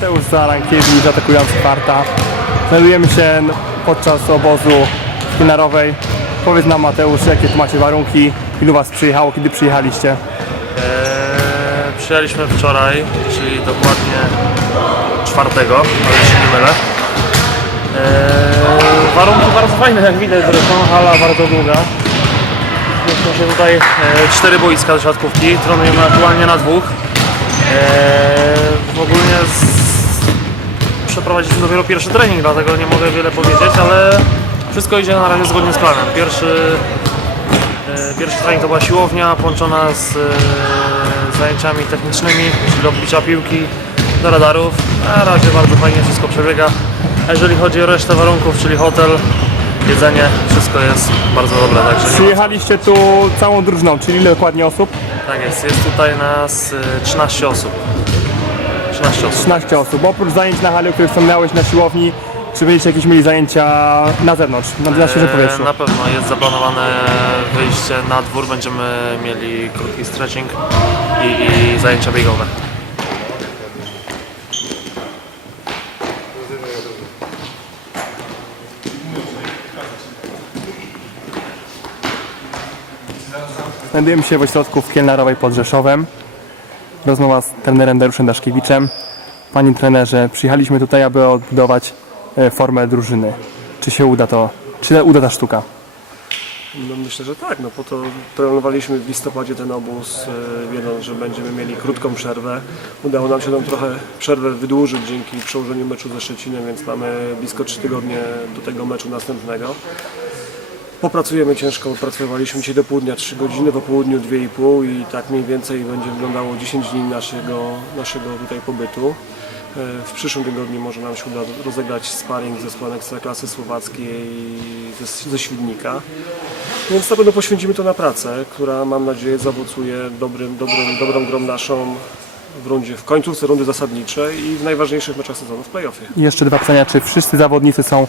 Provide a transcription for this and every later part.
Mateusz Zarankiewicz, atakujący Sparta. Znajdujemy się podczas obozu finarowej. Powiedz nam Mateusz, jakie tu macie warunki, ilu was przyjechało, kiedy przyjechaliście? Eee, przyjechaliśmy wczoraj, czyli dokładnie czwartego, ale się nie mylę. Eee, warunki bardzo fajne, jak widać zresztą, hala bardzo długa. Mieszczą się tutaj e, cztery boiska do siatkówki, trenujemy aktualnie na dwóch. Eee, ogólnie z... przeprowadziliśmy dopiero pierwszy trening, dlatego nie mogę wiele powiedzieć, ale wszystko idzie na razie zgodnie z planem. Pierwszy E, Pierwszy trening to była siłownia połączona z e, zajęciami technicznymi, czyli odbicia piłki do radarów. Na razie bardzo fajnie wszystko przebiega. A jeżeli chodzi o resztę warunków, czyli hotel, jedzenie, wszystko jest bardzo dobre. Także Przyjechaliście tu całą drużyną, czyli ile dokładnie osób? tak jest, jest tutaj nas e, 13 osób. 13 osób. 13 osób. Oprócz zajęć na hali, o których wspomniałeś na siłowni, czy będziecie jakieś mieli zajęcia na zewnątrz, na, na świeżym E, powietrzu? Na pewno jest zaplanowane wyjście na dwór, będziemy mieli krótki stretching i, i zajęcia biegowe. Znajdujemy się w ośrodku w Kielnarowej pod Rzeszowem. Rozmowa z trenerem Dariuszem Daszkiewiczem. Panie trenerze, przyjechaliśmy tutaj, aby odbudować e, formę drużyny. Czy się uda to? Czy uda ta sztuka? No myślę, że tak. No po to planowaliśmy w listopadzie ten obóz, e, wiedząc, że będziemy mieli krótką przerwę. Udało nam się tą trochę przerwę wydłużyć dzięki przełożeniu meczu ze Szczecinem, więc mamy blisko 3 tygodnie do tego meczu następnego. Popracujemy ciężko, pracowaliśmy dzisiaj do południa 3 godziny, po południu 2,5 i tak mniej więcej będzie wyglądało 10 dni naszego, naszego tutaj pobytu. E, W przyszłym tygodniu może nam się uda rozegrać sparring z zespołem Ekstraklasy Słowackiej ze, ze Świdnika. Więc na pewno poświęcimy to na pracę, która mam nadzieję zaowocuje dobrym, dobrym, dobrą grą naszą w rundzie, w końcówce rundy zasadniczej i w najważniejszych meczach sezonu w playoffie. I jeszcze dwa pytania. Czy wszyscy zawodnicy są e,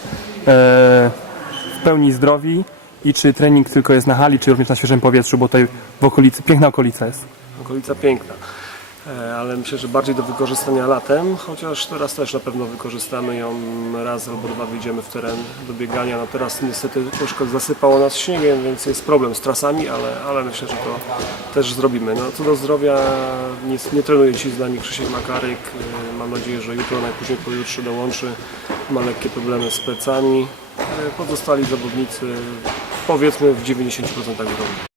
w pełni zdrowi? I czy trening tylko jest na hali, czy również na świeżym powietrzu? Bo tutaj w okolicy, piękna okolica jest. Okolica piękna. E, Ale myślę, że bardziej do wykorzystania latem, chociaż teraz też na pewno wykorzystamy ją raz albo dwa wyjdziemy w teren do biegania. No teraz niestety troszkę zasypało nas śniegiem, więc jest problem z trasami, ale, ale myślę, że to też zrobimy. No, co do zdrowia, nie, nie trenuje dzisiaj z nami Krzysiek Makaryk. E, Mam nadzieję, że jutro, najpóźniej pojutrze dołączy. Ma lekkie problemy z plecami. E, Pozostali zawodnicy powiedzmy w 90% zdrowi.